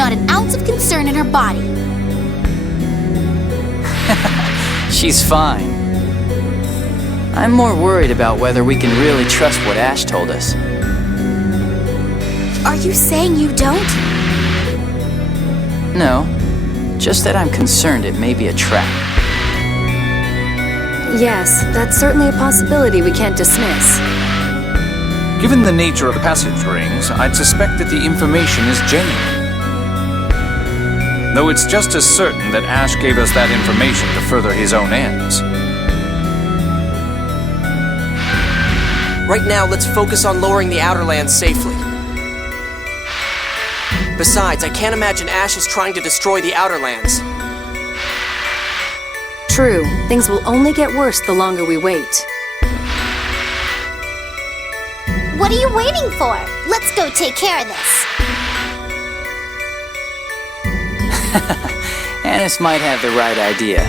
not an ounce of concern in her body. She's fine. I'm more worried about whether we can really trust what Ash told us. Are you saying you don't? No, just that I'm concerned it may be a trap. Yes, that's certainly a possibility we can't dismiss. Given the nature of the passage rings, I'd suspect that the information is genuine. Though it's just as certain that Ash gave us that information to further his own ends. Right now, let's focus on lowering the Outer Lands safely. Besides, I can't imagine Ash is trying to destroy the Outer Lands. True, things will only get worse the longer we wait. What are you waiting for? Let's go take care of this. Annis might have the right idea.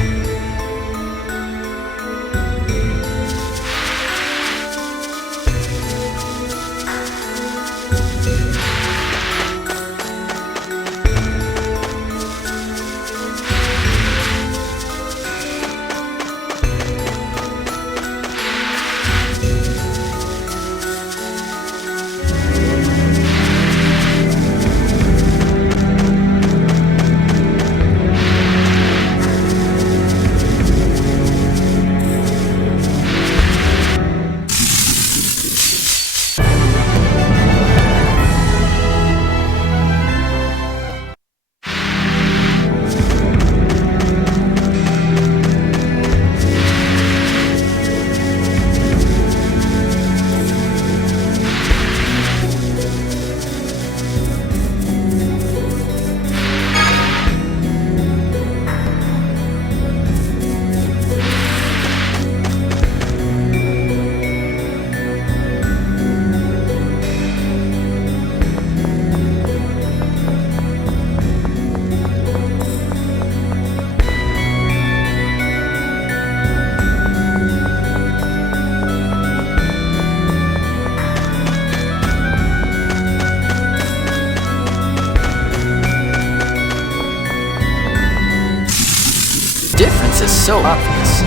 Difference is so obvious.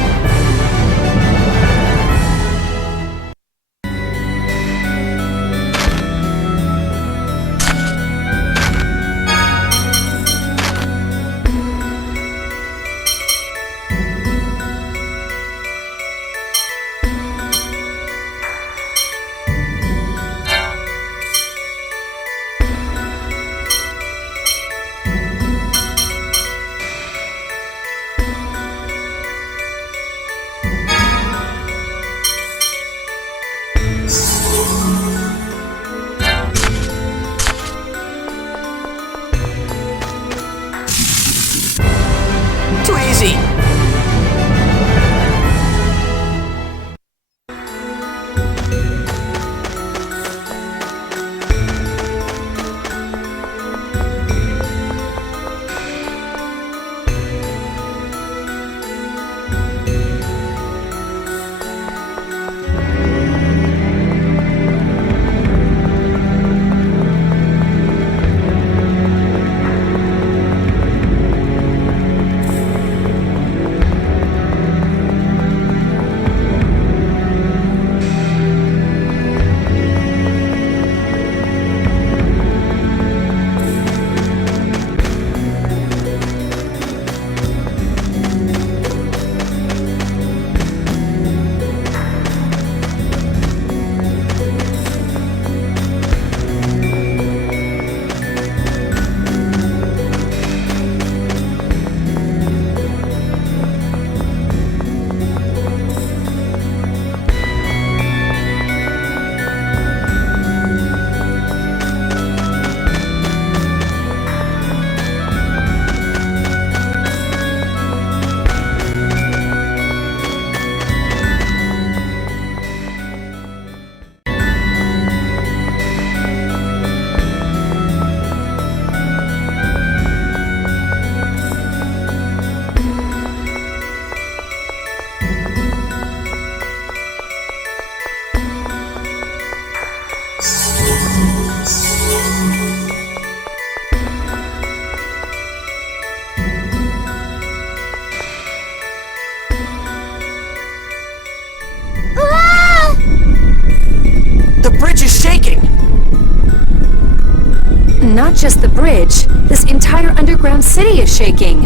And not just the bridge. This entire underground city is shaking.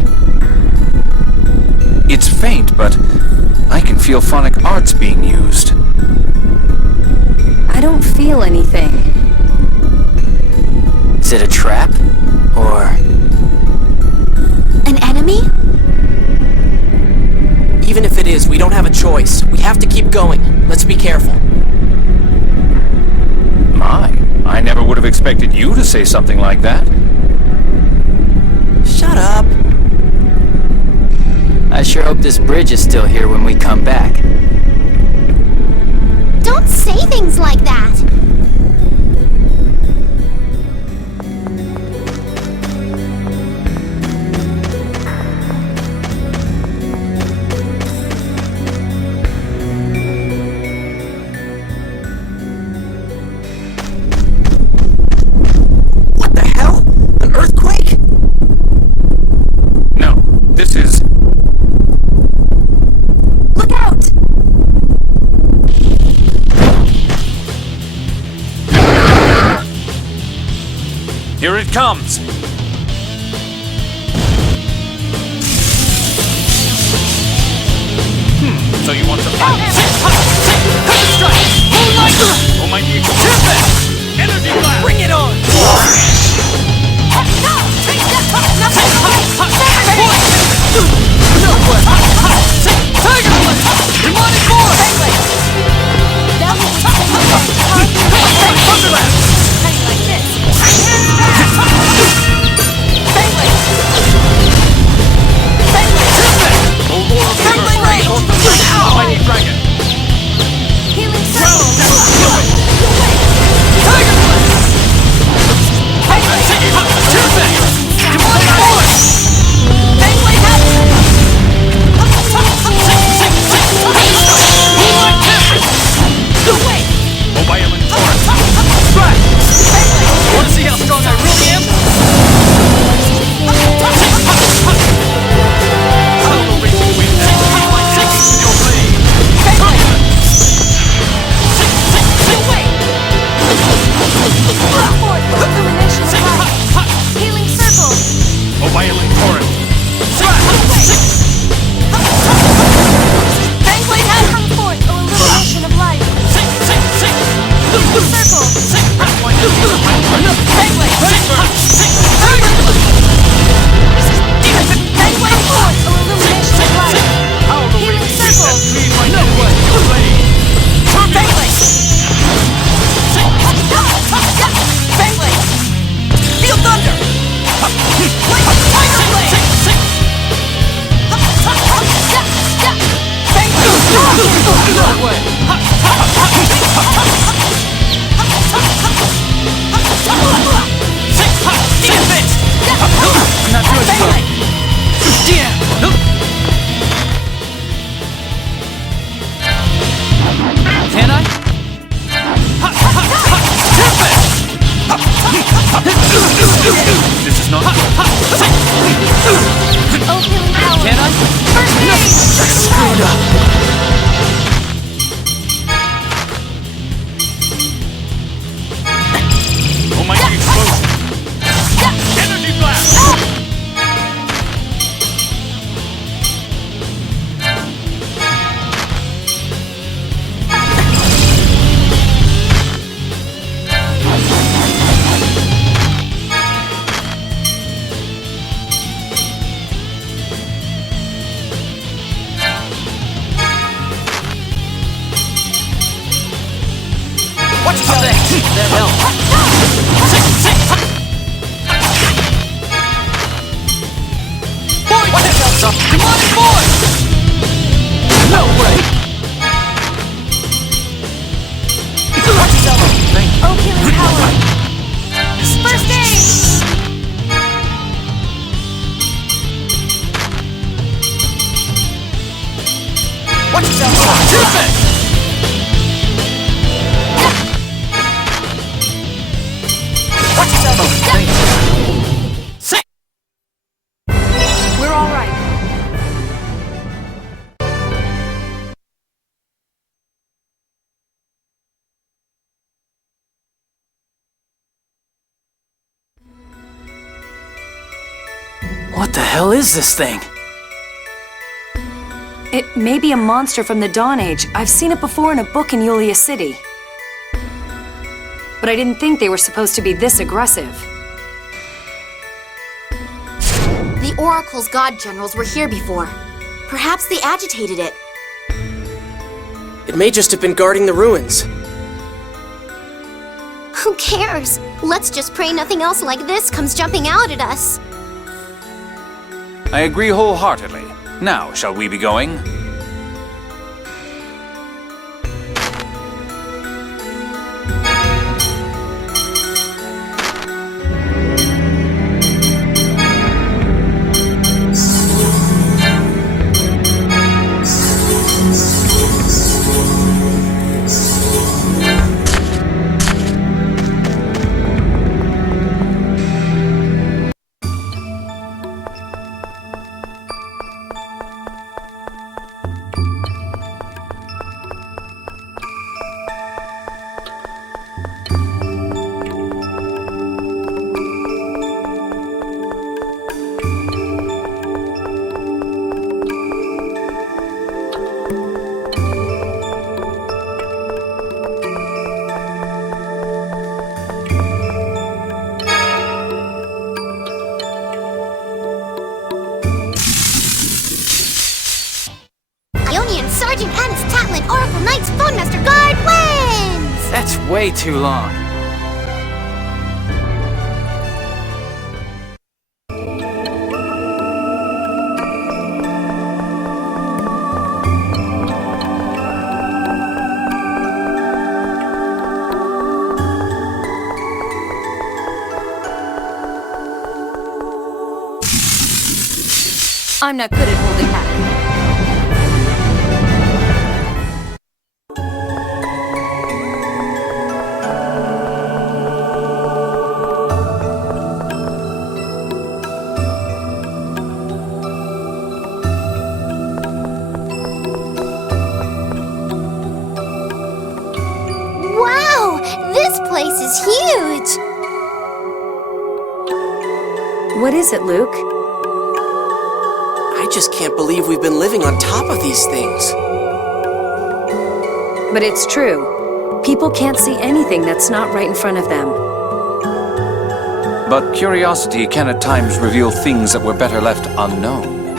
It's faint, but I can feel phonic arts being used. I don't feel anything. Is it a trap? Or... An enemy? Even if it is, we don't have a choice. We have to keep going. Let's be careful. My, I never would have expected you to say something like that. Shut up. I sure hope this bridge is still here when we come back. Don't say things like that! What the hell? An earthquake? No, this is... Look out! Here it comes! So you want to fight? Strike! Oh my God! Energy blast! Bring it on! Tiger Blade! Demonic Force! Thunderland! Oh Lord of the Earth! Mighty Dragon! Healing circle! Tiger Blade! Demonic Force! Oh violent torrent! Strike! Want to see how strong I really am? Follow the raging wind and feel like taking your blade! Illumination of light! Healing circle! Oh violent torrent! Fangblade has come forth! Oh, illumination of light! Healing circle! Fangblade! Fangblade forth! Oh, illumination of light! Healing circle! Fangblade! Feel thunder! Tiger Blade! Can I? This is not good. Oh, healing power! Can I? First aid! Screwed up. Oh mighty explosion! Energy blast! Watch yourself! That helped. Watch yourself! Demonic Force! No way! Watch yourself! Oh, healing power! First aid! Watch yourself! Watch yourself! We're all right. What the hell is this thing? It may be a monster from the Dawn Age. I've seen it before in a book in Yulia City. But I didn't think they were supposed to be this aggressive. The Oracle's god generals were here before. Perhaps they agitated it. It may just have been guarding the ruins. Who cares? Let's just pray nothing else like this comes jumping out at us. I agree wholeheartedly. Now, shall we be going? Sergeant Anis Tatlin, Oracle Knights Phone Master Guard wins! That's way too long. I'm not good at holding back. Wow! This place is huge! What is it, Luke? I just can't believe we've been living on top of these things. But it's true. People can't see anything that's not right in front of them. But curiosity can at times reveal things that were better left unknown.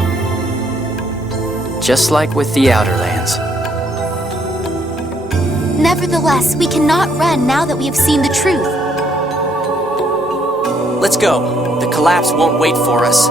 Just like with the Outer Lands. Nevertheless, we cannot run now that we have seen the truth. Let's go. The collapse won't wait for us.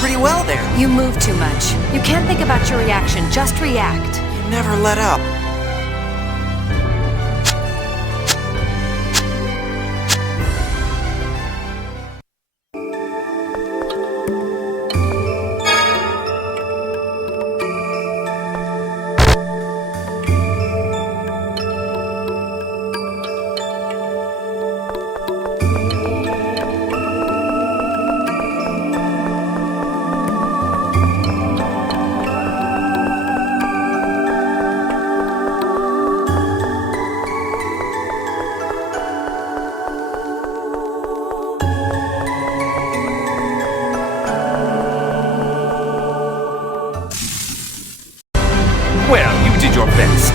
Pretty well there. You move too much. You can't think about your reaction, just react. You never let up. Well, you did your best.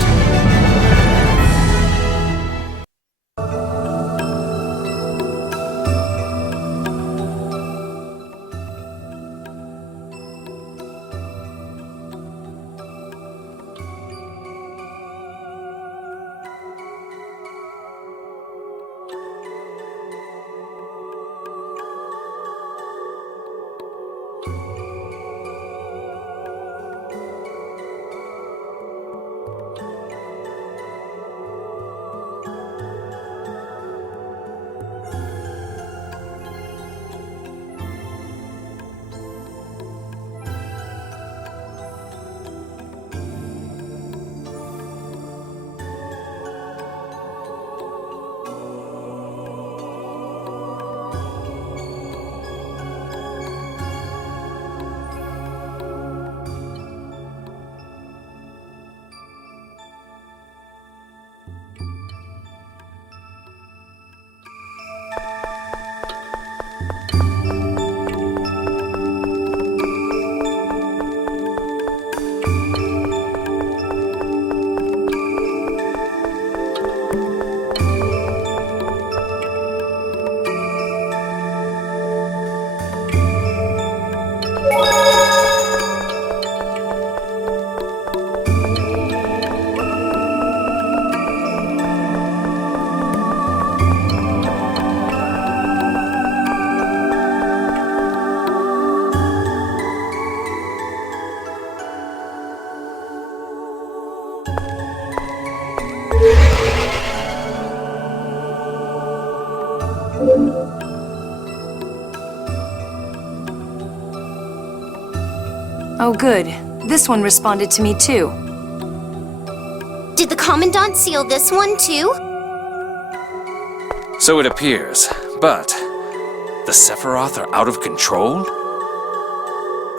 Oh, good. This one responded to me, too. Did the Commandant seal this one, too? So it appears, but the Sephiroth are out of control?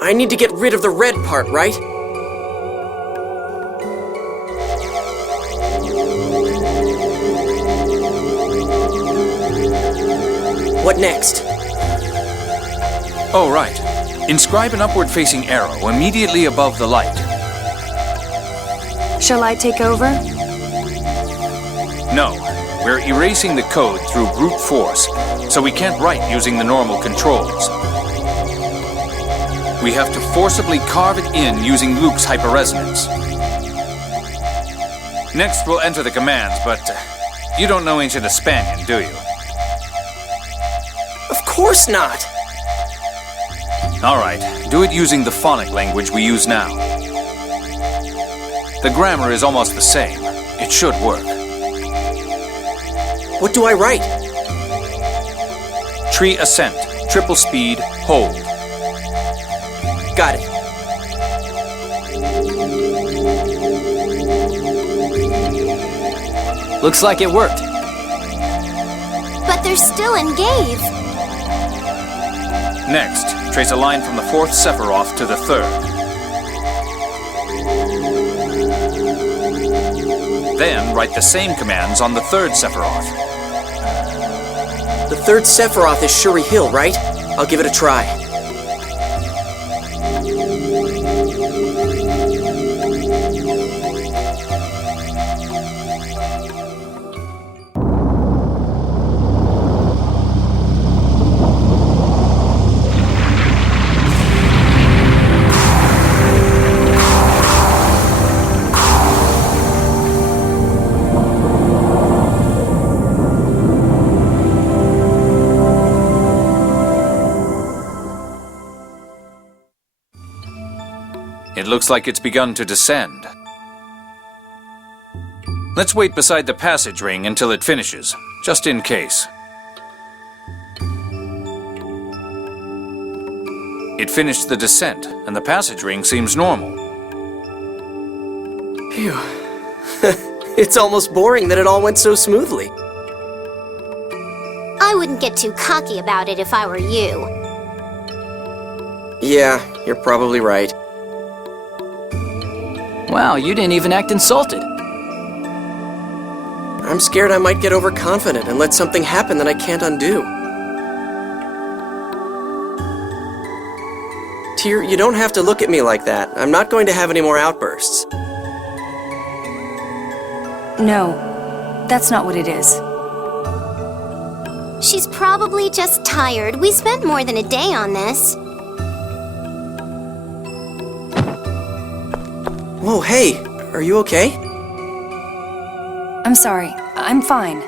I need to get rid of the red part, right? What next? Oh, right. Inscribe an upward-facing arrow immediately above the light. Shall I take over? No, we're erasing the code through brute force, so we can't write using the normal controls. We have to forcibly carve it in using Luke's hyperresonance. Next, we'll enter the commands, but you don't know Ancient Hispanian, do you? Of course not! All right, do it using the phonic language we use now. The grammar is almost the same. It should work. What do I write? Tree ascent, triple speed, hold. Got it. Looks like it worked. But they're still in gaze. Next, trace a line from the 4th Sephiroth to the 3rd. Then write the same commands on the 3rd Sephiroth. The 3rd Sephiroth is Shuri Hill, right? I'll give it a try. It looks like it's begun to descend. Let's wait beside the passage ring until it finishes, just in case. It finished the descent, and the passage ring seems normal. Phew. It's almost boring that it all went so smoothly. I wouldn't get too cocky about it if I were you. Yeah, you're probably right. Wow, you didn't even act insulted. I'm scared I might get overconfident and let something happen that I can't undo. Tyr, you don't have to look at me like that. I'm not going to have any more outbursts. No, that's not what it is. She's probably just tired. We spent more than a day on this. Whoa, hey, are you okay? I'm sorry. I'm fine.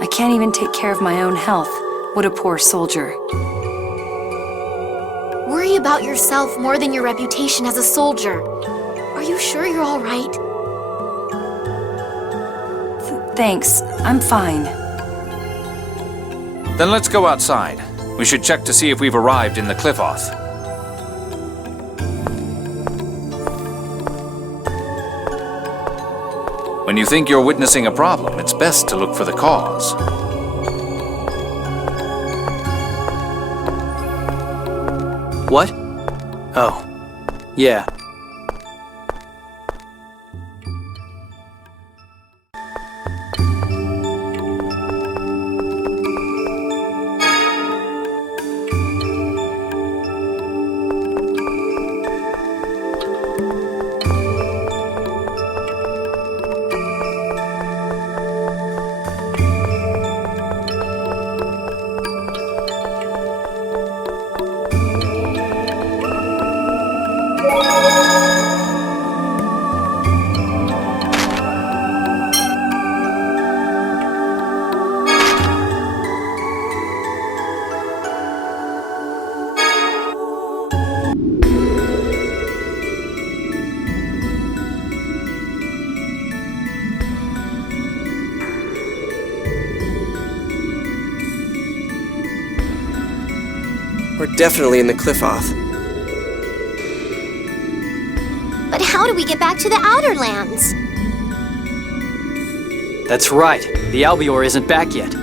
I can't even take care of my own health. What a poor soldier. Worry about yourself more than your reputation as a soldier. Are you sure you're all right? Thanks. I'm fine. Then let's go outside. We should check to see if we've arrived in the Cliffoth. When you think you're witnessing a problem, it's best to look for the cause. What? Oh. Yeah. We're definitely in the Cliff-Oth. But how do we get back to the Outer Lands? That's right. The Albior isn't back yet.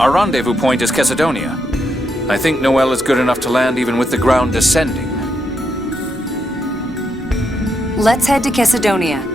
Our rendezvous point is Chesedonia. I think Noel is good enough to land even with the ground descending. Let's head to Chesedonia.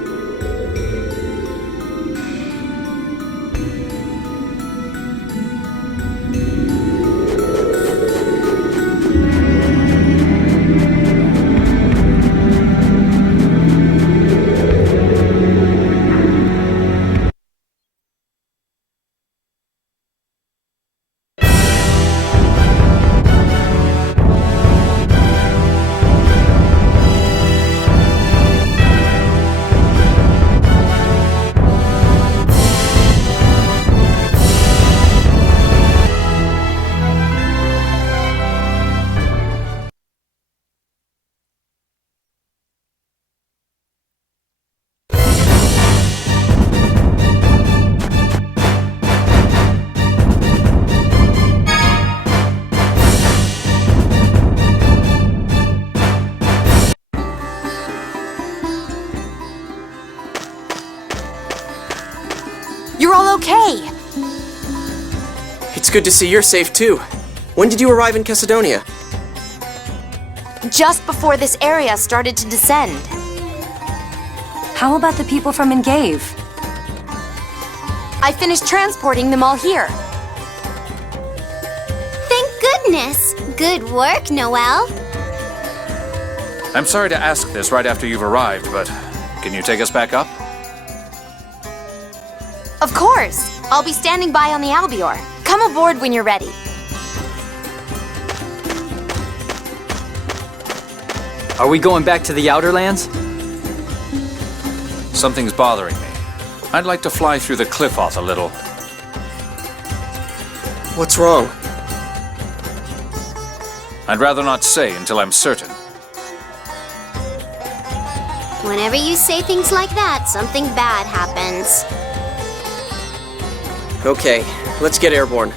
You're all okay! It's good to see you're safe too. When did you arrive in Chesedonia? Just before this area started to descend. How about the people from Engave? I finished transporting them all here. Thank goodness! Good work, Noel. I'm sorry to ask this right after you've arrived, but can you take us back up? Of course! I'll be standing by on the Albior. Come aboard when you're ready. Are we going back to the Outer Lands? Something's bothering me. I'd like to fly through the Cliff-Oth a little. What's wrong? I'd rather not say until I'm certain. Whenever you say things like that, something bad happens. Okay, let's get airborne.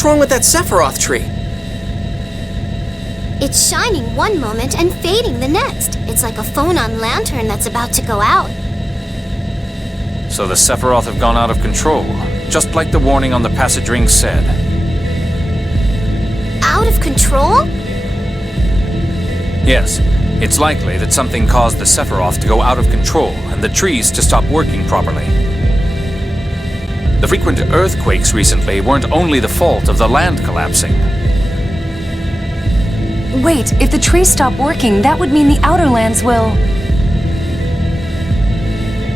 What's wrong with that Sephiroth tree? It's shining one moment and fading the next. It's like a phone-on lantern that's about to go out. So the Sephiroth have gone out of control, just like the warning on the passage ring said. Out of control? Yes, it's likely that something caused the Sephiroth to go out of control and the trees to stop working properly. The frequent earthquakes recently weren't only the fault of the land collapsing. Wait, if the trees stop working, that would mean the Outer Lands will...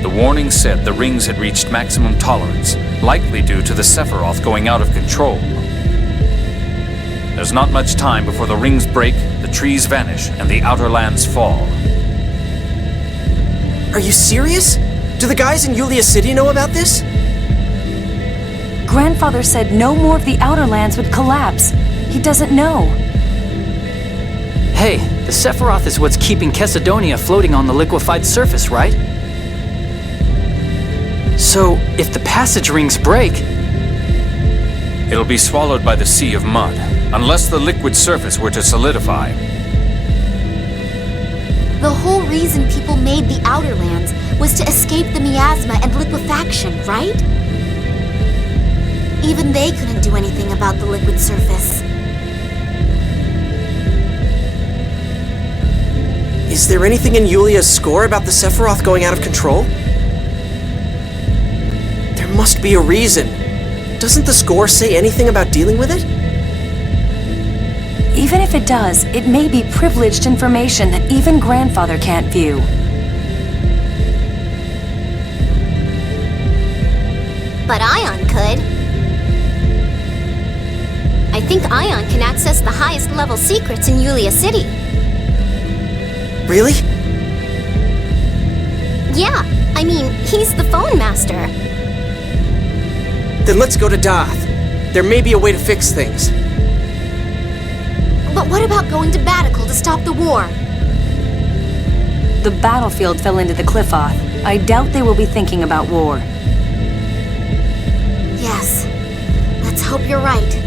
The warning said the rings had reached maximum tolerance, likely due to the Sephiroth going out of control. There's not much time before the rings break, the trees vanish, and the Outer Lands fall. Are you serious? Do the guys in Yulia City know about this? Grandfather said no more of the Outer Lands would collapse. He doesn't know. Hey, the Sephiroth is what's keeping Chesedonia floating on the liquefied surface, right? So, if the passage rings break... It'll be swallowed by the sea of mud, unless the liquid surface were to solidify. The whole reason people made the Outer Lands was to escape the miasma and liquefaction, right? Even they couldn't do anything about the liquid surface. Is there anything in Yulia's score about the Sephiroth going out of control? There must be a reason. Doesn't the score say anything about dealing with it? Even if it does, it may be privileged information that even Grandfather can't view. But Ion could. I think Ion can access the highest level secrets in Yulia City. Really? Yeah, I mean, he's the phone master. Then let's go to Daath. There may be a way to fix things. But what about going to Batical to stop the war? The battlefield fell into the Cliffoth. I doubt they will be thinking about war. Yes. Let's hope you're right.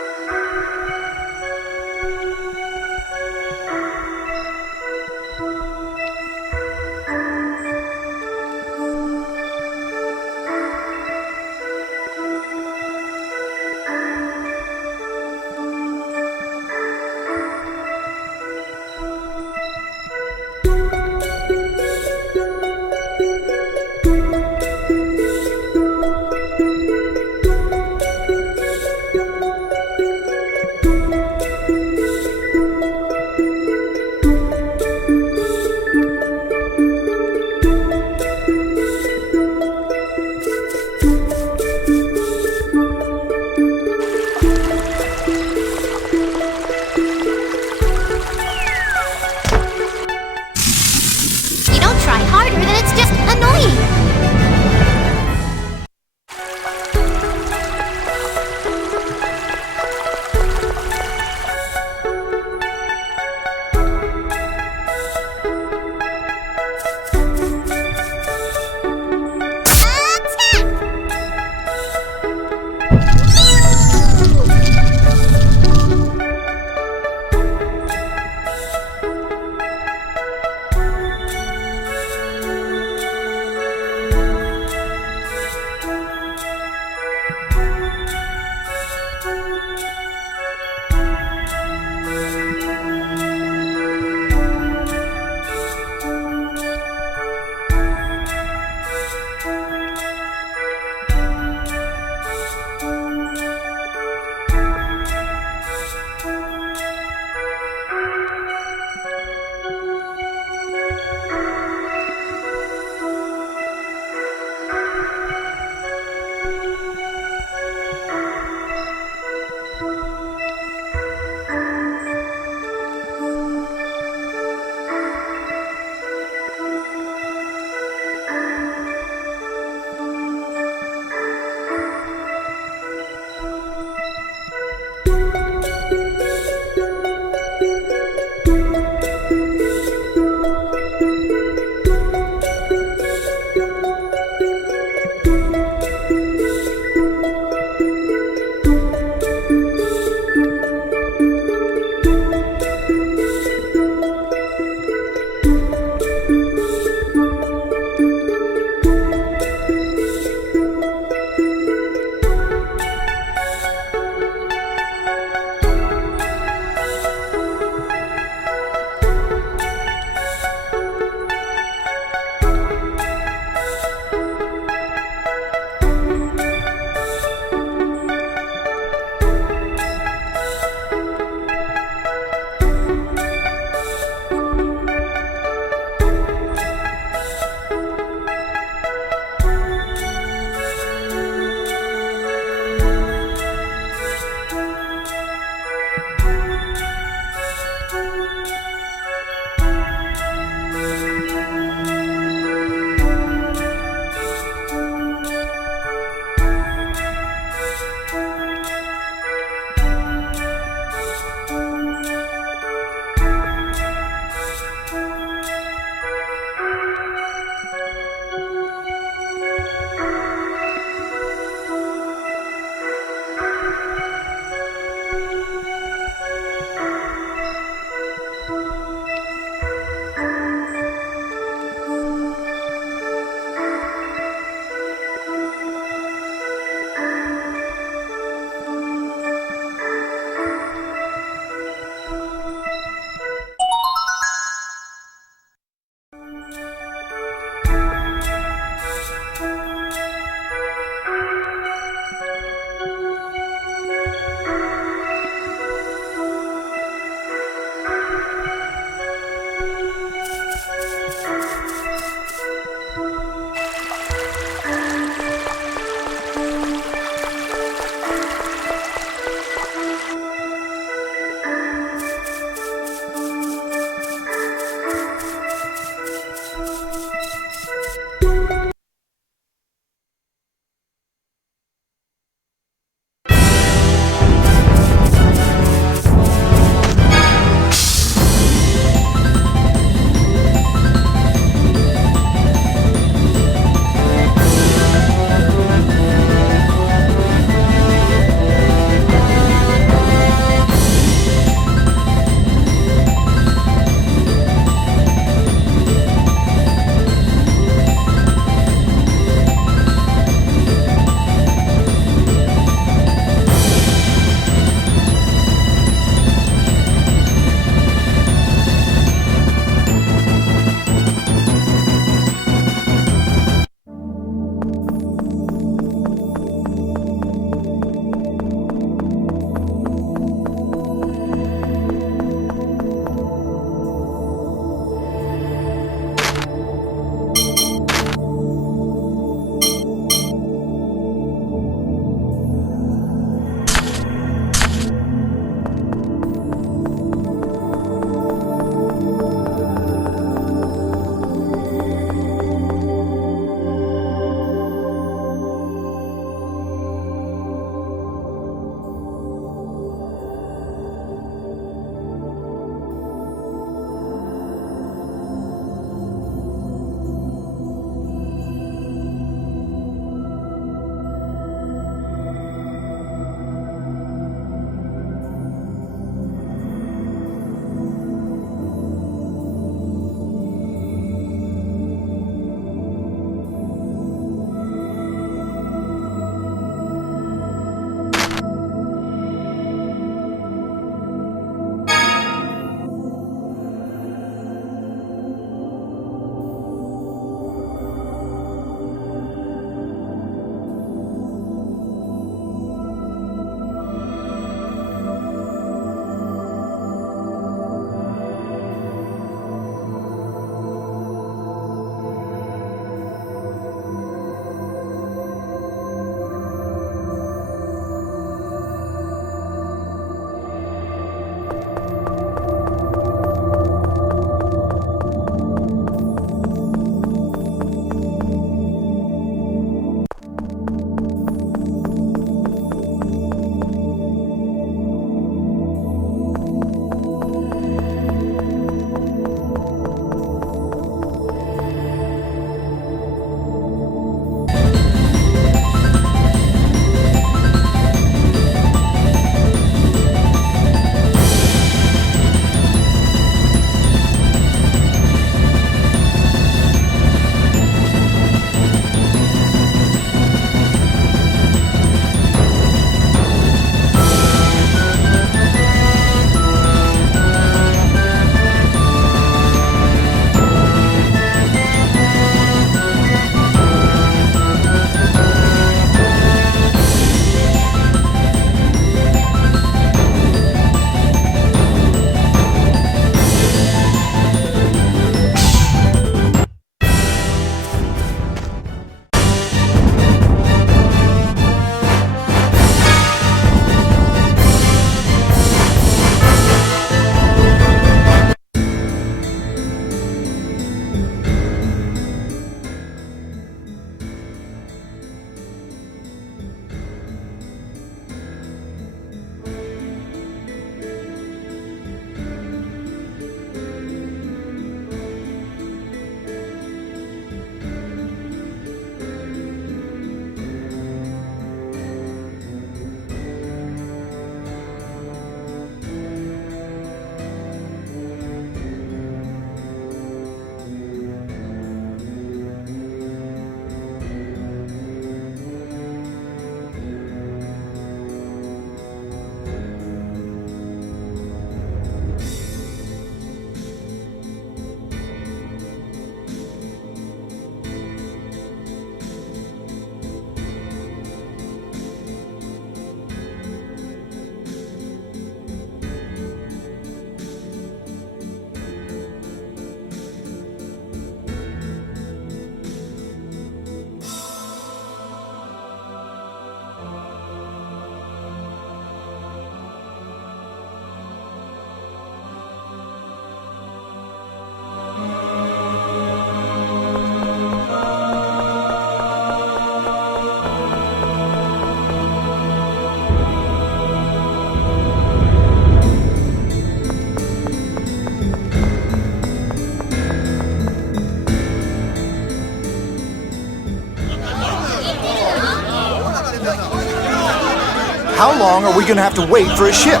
How long are we gonna have to wait for a ship?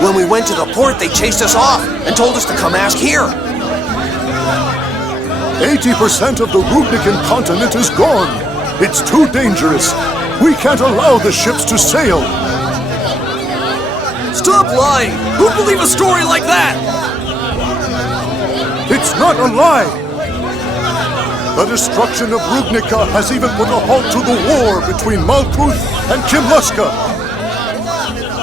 When we went to the port, they chased us off and told us to come ask here. 80% of the Rubnican continent is gone. It's too dangerous. We can't allow the ships to sail. Stop lying! Who'd believe a story like that? It's not a lie. The destruction of Rubnica has even put a halt to the war between Malkuth and Kimluska.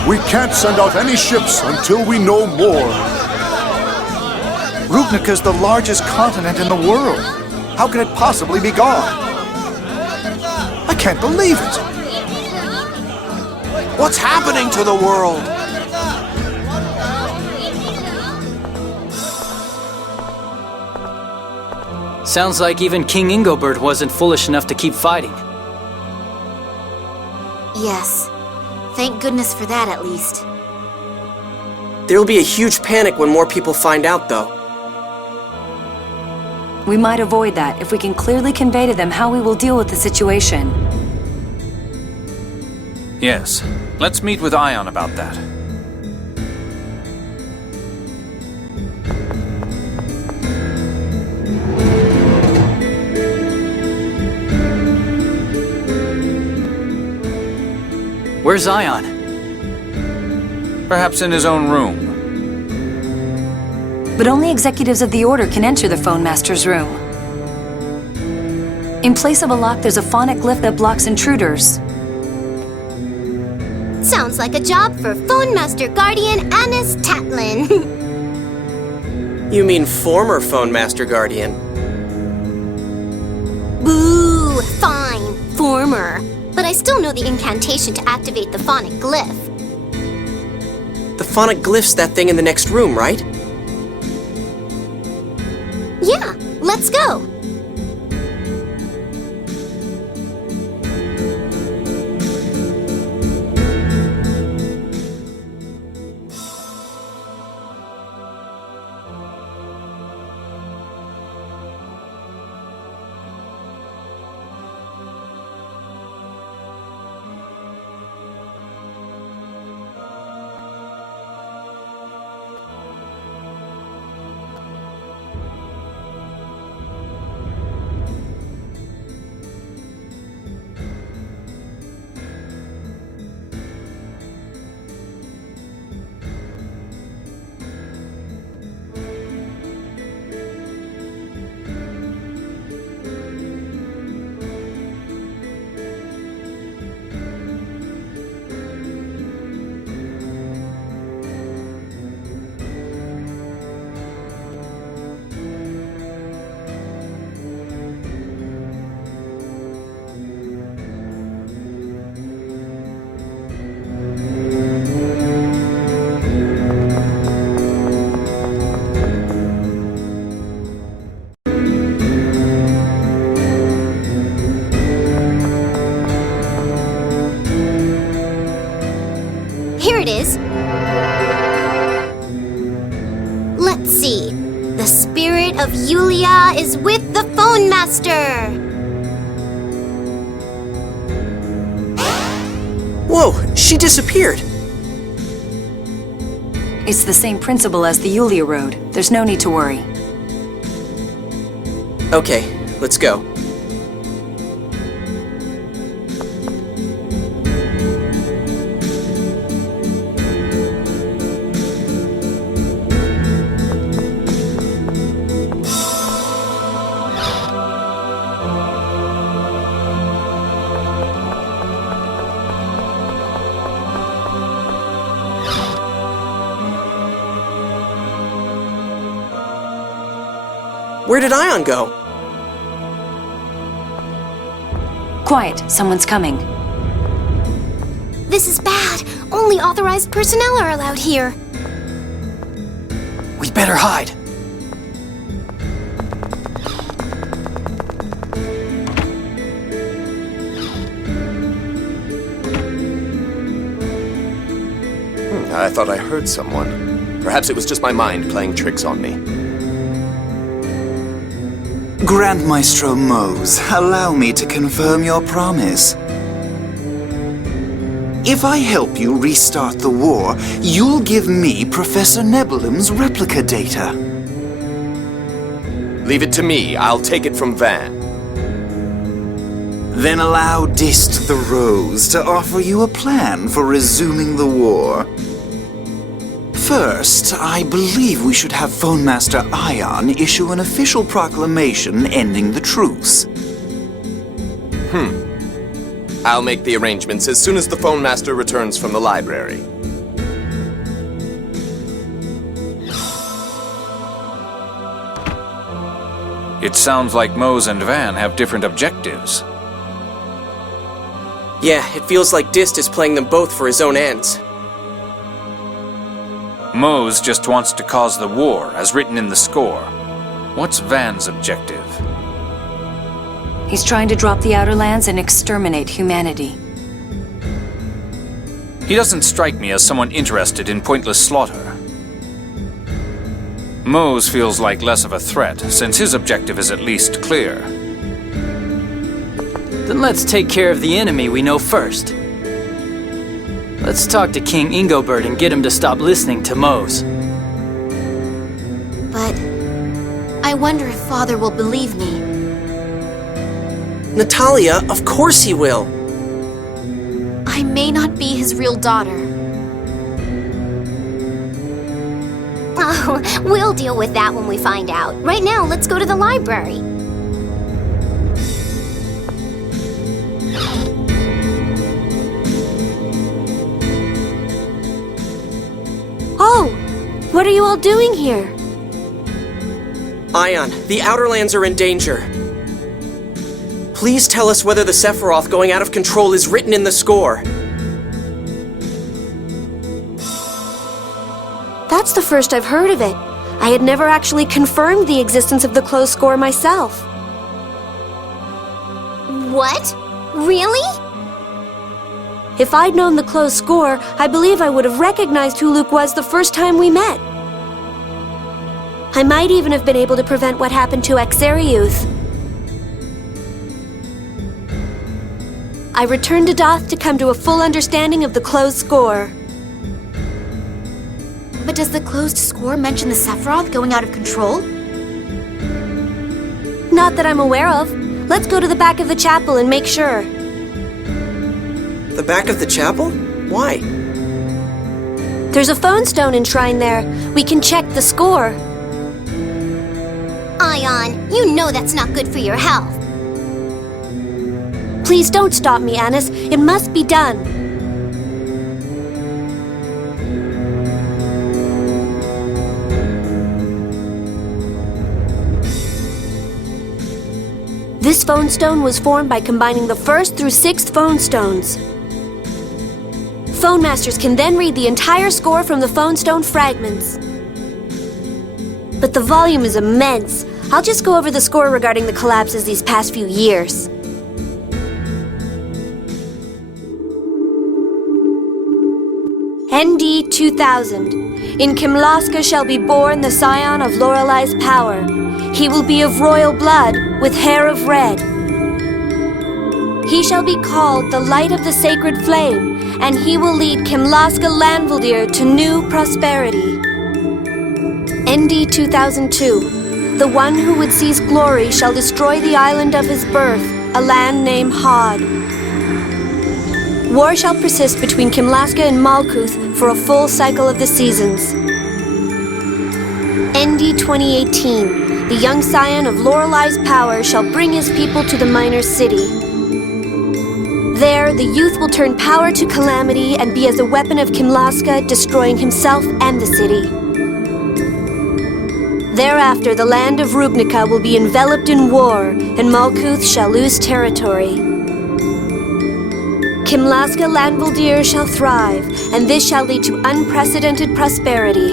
We can't send out any ships until we know more. Rubnica's the largest continent in the world. How can it possibly be gone? I can't believe it. What's happening to the world? Sounds like even King Ingobert wasn't foolish enough to keep fighting. Yes. Thank goodness for that, at least. There'll be a huge panic when more people find out, though. We might avoid that if we can clearly convey to them how we will deal with the situation. Yes. Let's meet with Ion about that. Where's Ion? Perhaps in his own room. But only executives of the Order can enter the Phone Master's room. In place of a lock, there's a phonic glyph that blocks intruders. Sounds like a job for Phone Master Guardian Anis Tatlin. You mean former Phone Master Guardian? Boo! Fine, former. But I still know the incantation to activate the phonic glyph. The phonic glyph's that thing in the next room, right? Yeah, let's go. Here it is. Let's see. The spirit of Yulia is with the Phone Master. Whoa, she disappeared. It's the same principle as the Yulia Road. There's no need to worry. Okay, let's go. Where did Ion go? Quiet, someone's coming. This is bad. Only authorized personnel are allowed here. We better hide. I thought I heard someone. Perhaps it was just my mind playing tricks on me. Grand Maestro Mose, allow me to confirm your promise. If I help you restart the war, you'll give me Professor Nebulum's replica data. Leave it to me. I'll take it from Van. Then allow Dist the Rose to offer you a plan for resuming the war. First, I believe we should have Phone Master Ion issue an official proclamation ending the truce. I'll make the arrangements as soon as the Phone Master returns from the library. It sounds like Mose and Van have different objectives. Yeah, it feels like Dist is playing them both for his own ends. Mose just wants to cause the war, as written in the score. What's Van's objective? He's trying to drop the Outer Lands and exterminate humanity. He doesn't strike me as someone interested in pointless slaughter. Mose feels like less of a threat, since his objective is at least clear. Then let's take care of the enemy we know first. Let's talk to King Ingobert and get him to stop listening to Mose. But I wonder if Father will believe me. Natalia, of course he will. I may not be his real daughter. Oh, we'll deal with that when we find out. Right now, let's go to the library. Oh, what are you all doing here? Ion, the Outer Lands are in danger. Please tell us whether the Sephiroth going out of control is written in the score. That's the first I've heard of it. I had never actually confirmed the existence of the closed score myself. What? Really? If I'd known the closed score, I believe I would have recognized who Luke was the first time we met. I might even have been able to prevent what happened to Exariuth. I returned to Daath to come to a full understanding of the closed score. But does the closed score mention the Sephiroth going out of control? Not that I'm aware of. Let's go to the back of the chapel and make sure. The back of the chapel? Why? There's a phone stone enshrined there. We can check the score. Ion, you know that's not good for your health. Please don't stop me, Anis. It must be done. This phone stone was formed by combining the 1st through 6th phone stones. Phone masters can then read the entire score from the phone stone fragments. But the volume is immense. I'll just go over the score regarding the collapses these past few years. ND 2000. In Kimlaska shall be born the scion of Lorelai's power. He will be of royal blood, with hair of red. He shall be called the light of the sacred flame, and he will lead Kimlaska Landvaldir to new prosperity. ND 2002. The one who would seize glory shall destroy the island of his birth, a land named Hod. War shall persist between Kimlaska and Malkuth for a full cycle of the seasons. ND 2018. The young scion of Lorelai's power shall bring his people to the minor city. There, the youth will turn power to calamity and be as a weapon of Kimlaska, destroying himself and the city. Thereafter, the land of Rubnica will be enveloped in war, and Malkuth shall lose territory. Kimlaska Landvaldir shall thrive, and this shall lead to unprecedented prosperity.